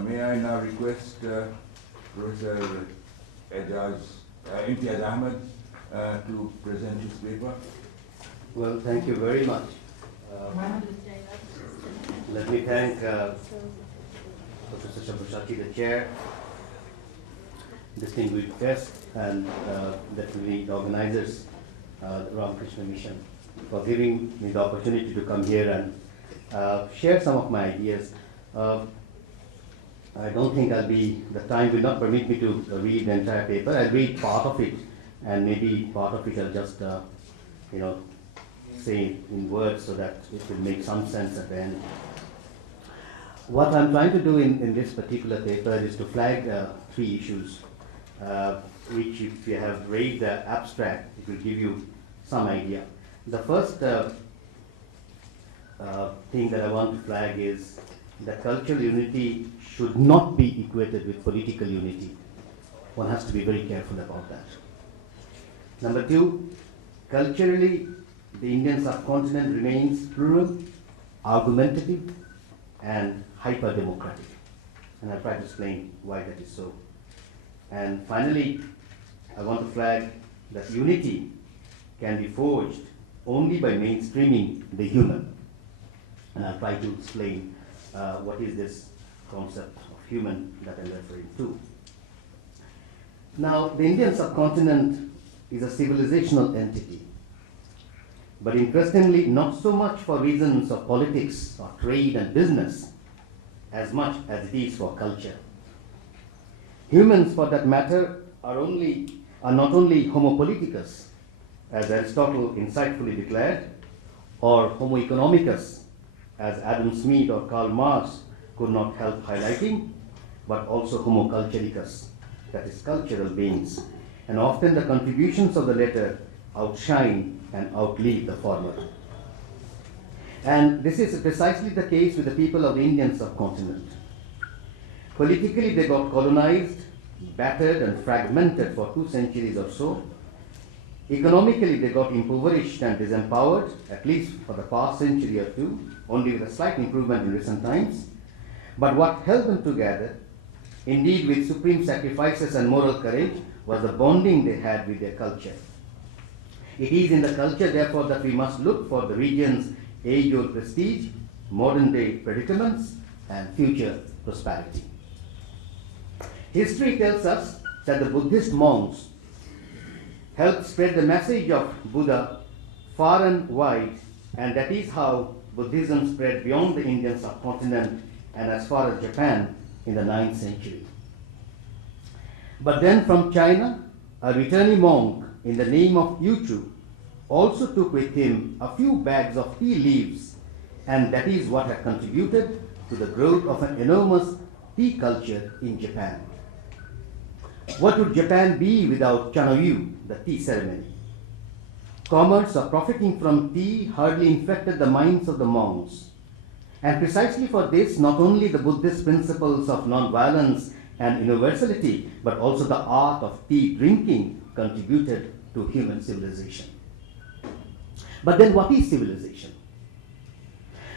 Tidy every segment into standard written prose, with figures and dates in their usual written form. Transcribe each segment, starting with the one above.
May I now request Professor Imtiaz Ahmed to present his paper? Well, thank you very much. Let me thank Professor Shabushaki, the chair, distinguished guests, and definitely the organizers, the Ramakrishna Mission, for giving me the opportunity to come here and share some of my ideas. I don't think the time will not permit me to read the entire paper. I'll read part of it, and maybe part of it I'll just, say in words so that it will make some sense at the end. What I'm trying to do in this particular paper is to flag 3 issues, which if you have read the abstract, it will give you some idea. The first thing that I want to flag is that cultural unity should not be equated with political unity. One has to be very careful about that. Number 2, culturally, the Indian subcontinent remains plural, argumentative, and hyper-democratic. And I'll try to explain why that is so. And finally, I want to flag that unity can be forged only by mainstreaming the human. And I'll try to explain what is this concept of human that I'm referring to. Now, the Indian subcontinent is a civilizational entity, but interestingly, not so much for reasons of politics or trade and business, as much as it is for culture. Humans, for that matter, are not only homo politicus, as Aristotle insightfully declared, or homo economicus, as Adam Smith or Karl Marx could not help highlighting, but also homo culturicus, that is, cultural beings. And often the contributions of the latter outshine and outlive the former. And this is precisely the case with the people of the Indian subcontinent. Politically, they got colonized, battered, and fragmented for 2 centuries or so. Economically, they got impoverished and disempowered, at least for the past century or 2, only with a slight improvement in recent times. But what held them together, indeed with supreme sacrifices and moral courage, was the bonding they had with their culture. It is in the culture, therefore, that we must look for the region's age-old prestige, modern-day predicaments, and future prosperity. History tells us that the Buddhist monks helped spread the message of Buddha far and wide, and that is how Buddhism spread beyond the Indian subcontinent and as far as Japan in the 9th century. But then from China, a returning monk in the name of Yuchu also took with him a few bags of tea leaves, and that is what had contributed to the growth of an enormous tea culture in Japan. What would Japan be without Chanoyu, the tea ceremony? Commerce or profiting from tea hardly infected the minds of the monks. And precisely for this, not only the Buddhist principles of non-violence and universality, but also the art of tea drinking contributed to human civilization. But then what is civilization?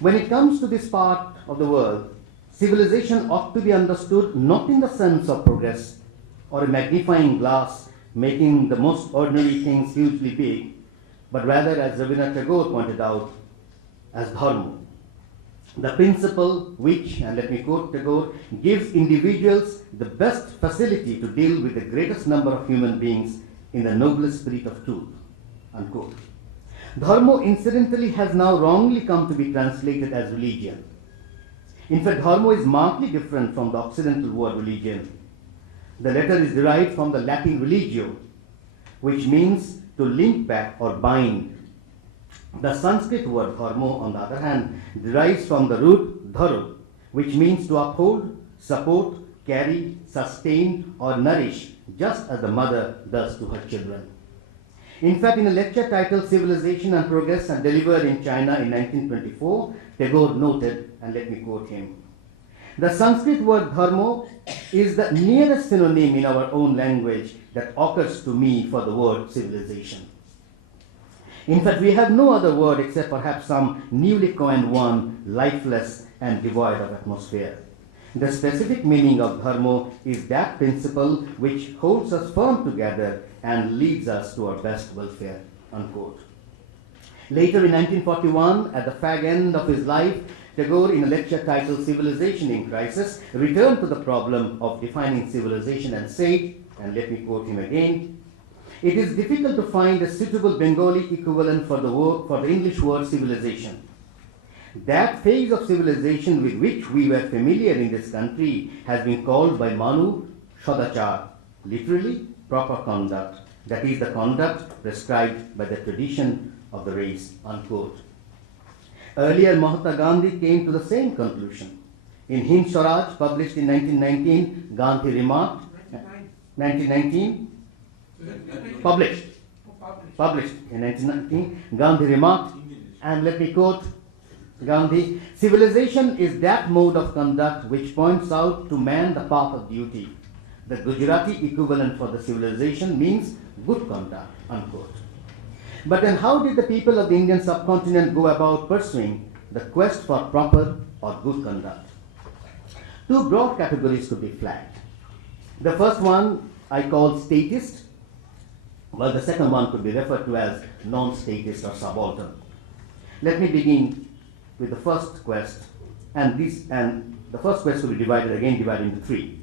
When it comes to this part of the world, civilization ought to be understood not in the sense of progress or a magnifying glass making the most ordinary things hugely big, but rather, as Rabindranath Tagore pointed out, as dharma, the principle which, and let me quote Tagore, gives individuals the best facility to deal with the greatest number of human beings in the noblest spirit of truth, unquote. Dharma, incidentally, has now wrongly come to be translated as religion. In fact, dharma is markedly different from the Occidental word religion. The latter is derived from the Latin religio, which means to link back or bind. The Sanskrit word dharma, on the other hand, derives from the root dharu, which means to uphold, support, carry, sustain, or nourish, just as the mother does to her children. In fact, in a lecture titled Civilization and Progress and delivered in China in 1924, Tagore noted, and let me quote him, "The Sanskrit word dharma is the nearest synonym in our own language that occurs to me for the word civilization. In fact, we have no other word except perhaps some newly coined one, lifeless and devoid of atmosphere. The specific meaning of dharma is that principle which holds us firm together and leads us to our best welfare, unquote. Later in 1941, at the fag end of his life, Tagore, in a lecture titled Civilization in Crisis, returned to the problem of defining civilization and said, and let me quote him again, "It is difficult to find a suitable Bengali equivalent for the English word civilization. That phase of civilization with which we were familiar in this country has been called by Manu Sadachar, literally proper conduct, that is the conduct prescribed by the tradition of the race," unquote. Earlier, Mahatma Gandhi came to the same conclusion. In Hind Swaraj, published in 1919, Gandhi remarked, 1919, published in 1919, Gandhi remarked, and let me quote Gandhi, "Civilization is that mode of conduct which points out to man the path of duty. The Gujarati equivalent for the civilization means good conduct," unquote. But then how did the people of the Indian subcontinent go about pursuing the quest for proper or good conduct? Two broad categories could be flagged. The first one I call statist, while the second one could be referred to as non-statist or subaltern. Let me begin with the first quest, and the first quest will be divided into three.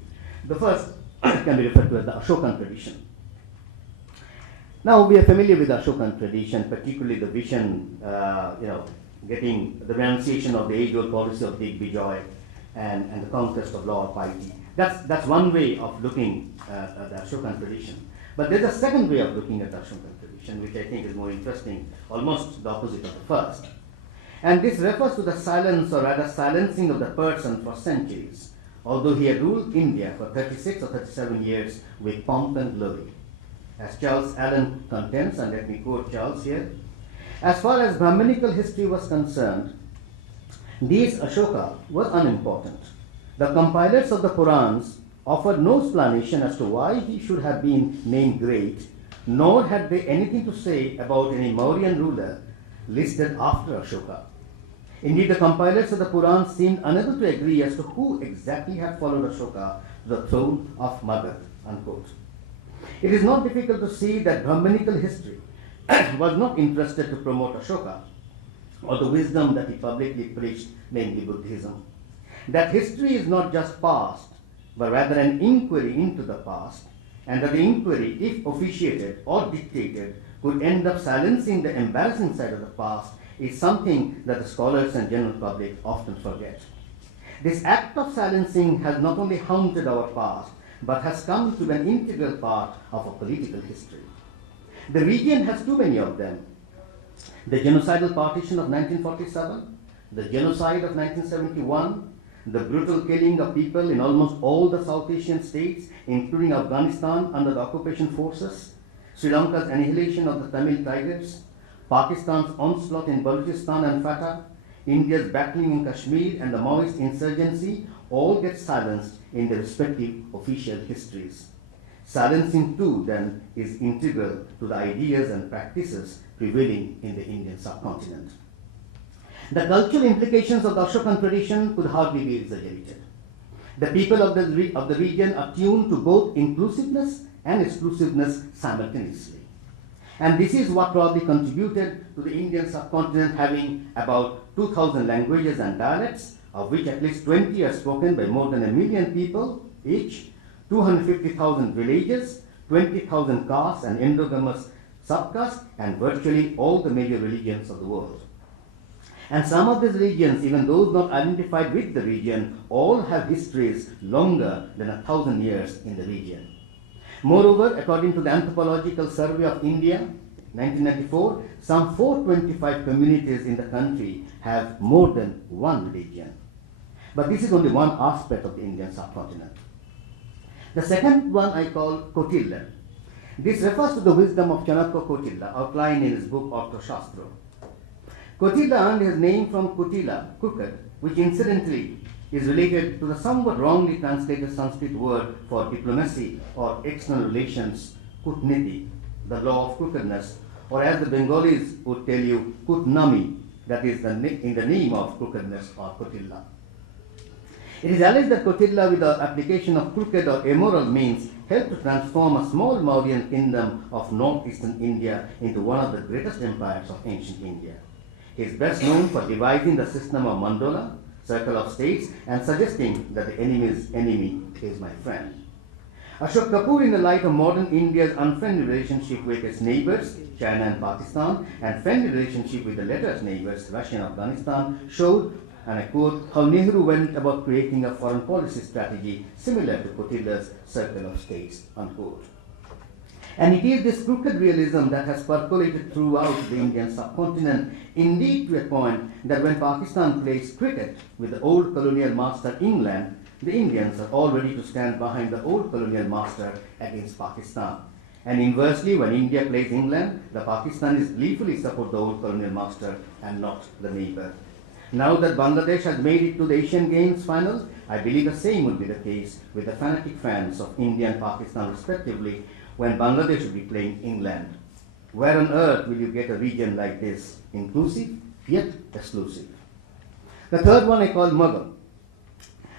The first can be referred to as the Ashokan tradition. Now we are familiar with the Ashokan tradition, particularly the vision, getting the renunciation of the age-old policy of Digvijay and the conquest of law or piety. That's one way of looking at the Ashokan tradition. But there's a second way of looking at the Ashokan tradition, which I think is more interesting, almost the opposite of the first. And this refers to the silence, or rather silencing of the person for centuries, although he had ruled India for 36 or 37 years with pomp and glory. As Charles Allen contends, and let me quote Charles here, "As far as Brahmanical history was concerned, these Ashoka was unimportant. The compilers of the Purans offered no explanation as to why he should have been named great, nor had they anything to say about any Mauryan ruler listed after Ashoka. Indeed, the compilers of the Purans seemed unable to agree as to who exactly had followed Ashoka to the throne of Magadha," unquote. It is not difficult to see that Brahmanical history was not interested to promote Ashoka or the wisdom that he publicly preached, namely Buddhism. That history is not just past, but rather an inquiry into the past, and that the inquiry, if officiated or dictated, could end up silencing the embarrassing side of the past, is something that the scholars and general public often forget. This act of silencing has not only haunted our past, but has come to be an integral part of our political history. The region has too many of them. The genocidal partition of 1947, the genocide of 1971, the brutal killing of people in almost all the South Asian states, including Afghanistan under the occupation forces, Sri Lanka's annihilation of the Tamil Tigers, Pakistan's onslaught in Balochistan and Fatah, India's battling in Kashmir, and the Maoist insurgency all get silenced in their respective official histories. Silencing too, then, is integral to the ideas and practices prevailing in the Indian subcontinent. The cultural implications of the Ashokan tradition could hardly be exaggerated. The people of the region are tuned to both inclusiveness and exclusiveness simultaneously. And this is what probably contributed to the Indian subcontinent having about 2,000 languages and dialects, of which at least 20 are spoken by more than 1 million people each, 250,000 villages, 20,000 castes and endogamous subcastes, and virtually all the major religions of the world. And some of these regions, even those not identified with the region, all have histories longer than 1,000 years in the region. Moreover, according to the Anthropological Survey of India, 1994, some 425 communities in the country have more than one religion. But this is only one aspect of the Indian subcontinent. The second one I call Kotilla. This refers to the wisdom of Chanakya Kotilla, outlined in his book Arthashastra. Kotilla earned his name from Kutila, crooked, which incidentally is related to the somewhat wrongly translated Sanskrit word for diplomacy or external relations, kutniti, the law of crookedness, or as the Bengalis would tell you, kutnami, that is in the name of crookedness or Kotilla. It is alleged that Kotilla, with the application of crooked or immoral means, helped to transform a small Mauryan kingdom of northeastern India into one of the greatest empires of ancient India. He is best known for devising the system of Mandola, circle of states, and suggesting that the enemy's enemy is my friend. Ashok Kapoor, in the light of modern India's unfriendly relationship with its neighbors, China and Pakistan, and friendly relationship with the latter's neighbors, Russia and Afghanistan, showed, and I quote, how Nehru went about creating a foreign policy strategy similar to Kotilla's circle of states, unquote. And it is this crooked realism that has percolated throughout the Indian subcontinent, indeed to a point that when Pakistan plays cricket with the old colonial master England, the Indians are all ready to stand behind the old colonial master against Pakistan. And inversely, when India plays England, the Pakistanis gleefully support the old colonial master and not the neighbor. Now that Bangladesh has made it to the Asian Games final, I believe the same will be the case with the fanatic fans of India and Pakistan respectively when Bangladesh will be playing England. Where on earth will you get a region like this, inclusive yet exclusive? The third one I call Mughal.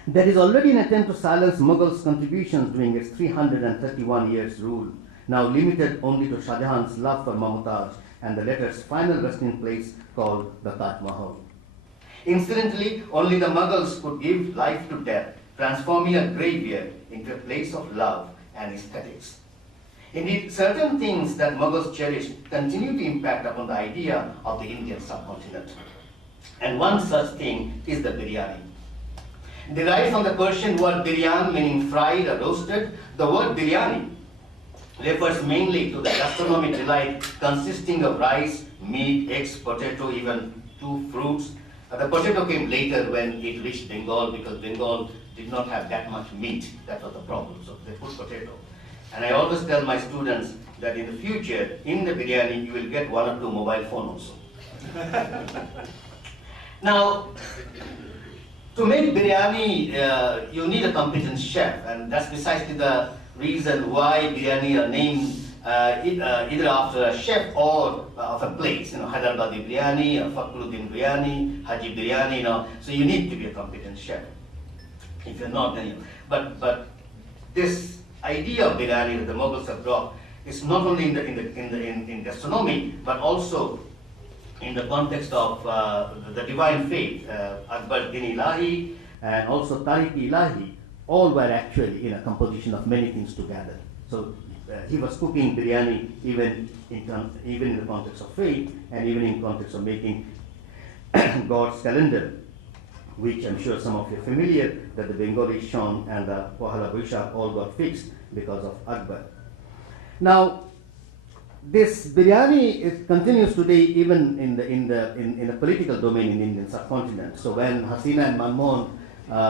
There is already an attempt to silence Mughals' contributions during its 331 years rule, now limited only to Shah Jahan's love for Mumtaz and the latter's final resting place called the Taj Mahal. Incidentally, only the Mughals could give life to death, transforming a graveyard into a place of love and aesthetics. Indeed, certain things that Mughals cherished continue to impact upon the idea of the Indian subcontinent. And one such thing is the biryani. Derived from the Persian word biryan, meaning fried or roasted, the word biryani refers mainly to the gastronomic delight consisting of rice, meat, eggs, potato, even 2 fruits. The potato came later when it reached Bengal because Bengal did not have that much meat. That was the problem, so they put potato. And I always tell my students that in the future, in the biryani, you will get 1 or 2 mobile phones also. Now, to make biryani, you need a competent chef, and that's precisely the reason why biryani are named either after a chef or of a place. Hyderabadi biryani, or Fakhruddin biryani, Haji biryani. So you need to be a competent chef. If you're not, then you. But this idea of biryani that the Mughals have brought is not only in gastronomy, but also in the context of the divine faith. Akbar Din Ilahi and also Tariq Ilahi, all were actually in a composition of many things together. So he was cooking biryani even in the context of faith and even in context of making God's calendar, which I'm sure some of you are familiar, that the Bengali Shon and the Pohala Boishakh all got fixed because of Akbar. Now, this biryani continues today even in the political domain in Indian subcontinent. So when Hasina and Manmohan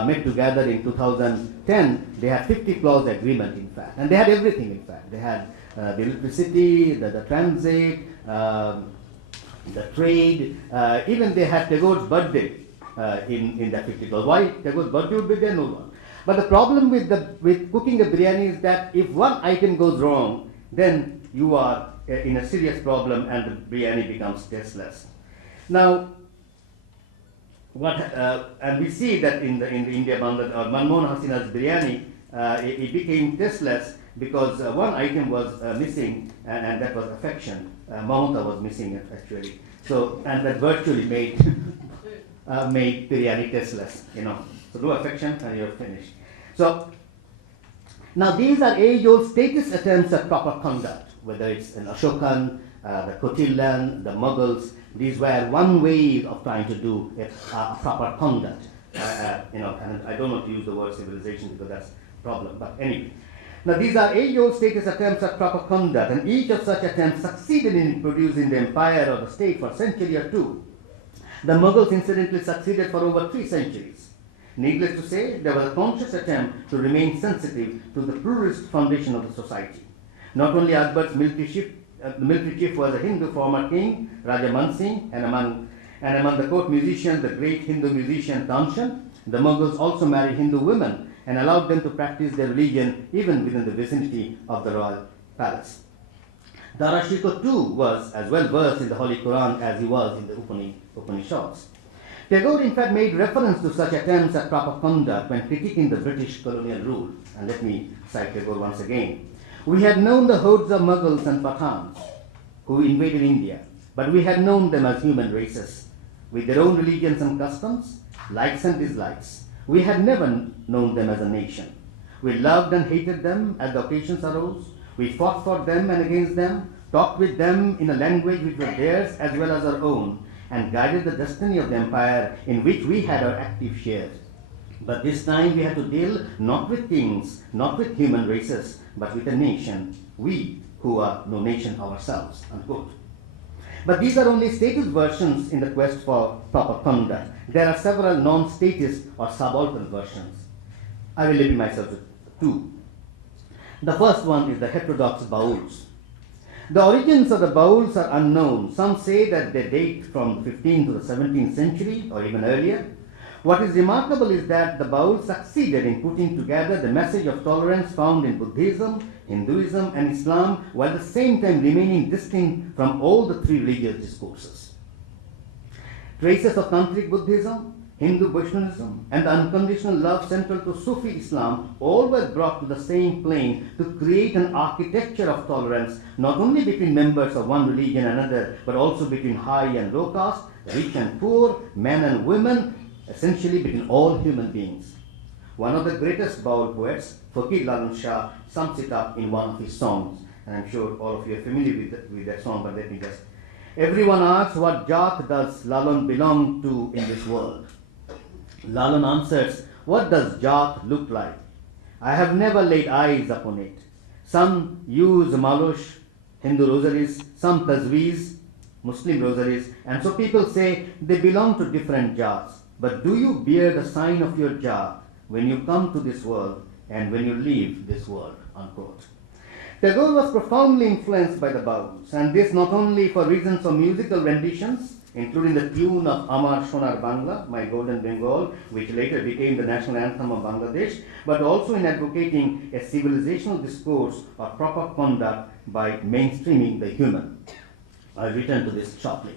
met together in 2010, they had 50-clause agreement, in fact, and they had everything. In fact, they had the electricity, the transit, the trade, even they had Tagore's birthday in that 50-clause. Why Tagore's birthday would be there? No one. But the problem with cooking a biryani is that if one item goes wrong, then you are in a serious problem and the biryani becomes tasteless. Now, and we see that in the India Bangladesh or Manmohan Hasina's biryani, it became tasteless because one item was missing, and that was affection. Mamata was missing it actually. So, and that virtually made biryani tasteless. So no affection and you're finished. So now these are age-old status attempts at proper conduct, whether it's an Ashokan, the Kotillan, the Mughals. These were one way of trying to do a proper conduct. And I don't want to use the word civilization because that's a problem. But anyway, now these are age-old status attempts at proper conduct, and each of such attempts succeeded in producing the empire or the state for a century or two. The Mughals incidentally succeeded for over 3 centuries. Needless to say, there was a conscious attempt to remain sensitive to the pluralist foundation of the society. Not only Akbar's military chief was a Hindu former king, Raja Mansingh, and among the court musicians, the great Hindu musician Tanshan. The Mughals also married Hindu women and allowed them to practice their religion even within the vicinity of the royal palace. Dara Shikoh too was as well versed in the Holy Quran as he was in the Upanishads. Tagore, in fact, made reference to such attempts at proper conduct when critiquing the British colonial rule. And let me cite Tagore once again. We had known the hordes of Mughals and Pathans who invaded India, but we had known them as human races, with their own religions and customs, likes and dislikes. We had never known them as a nation. We loved and hated them as the occasions arose. We fought for them and against them, talked with them in a language which was theirs as well as our own, and guided the destiny of the empire in which we had our active share. But this time we had to deal not with kings, not with human races, but with a nation, we who are no nation ourselves, unquote. But these are only statist versions in the quest for proper conduct. There are several non-statist or subaltern versions. I will limit myself to two. The first one is the heterodox Bauls. The origins of the Bauls are unknown. Some say that they date from the 15th to the 17th century or even earlier. What is remarkable is that the Bauls succeeded in putting together the message of tolerance found in Buddhism, Hinduism, and Islam, while at the same time remaining distinct from all the three religious discourses. Traces of Tantric Buddhism, Hindu Vaishnavism, and the unconditional love central to Sufi Islam all were brought to the same plane to create an architecture of tolerance, not only between members of one religion and another, but also between high and low caste, rich and poor, men and women, essentially between all human beings. One of the greatest Baul poets, Fakir Lalan Shah, sums it up in one of his songs, and I'm sure all of you are familiar with that song, but let me just. Everyone asks, what Jat does Lalan belong to in this world? Lalan answers, what does Jat look like? I have never laid eyes upon it. Some use Malush, Hindu rosaries, some Tazweez, Muslim rosaries, and so people say they belong to different Jats. But do you bear the sign of your Jat when you come to this world and when you leave this world? Unquote. Tagore was profoundly influenced by the Bauls, and this not only for reasons of musical renditions, including the tune of Amar Shonar Bangla, My Golden Bengal, which later became the national anthem of Bangladesh, but also in advocating a civilizational discourse of proper conduct by mainstreaming the human. I'll return to this shortly.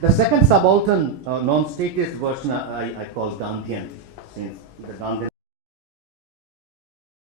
The second subaltern non-statist version I call Gandhian, since the Gandhian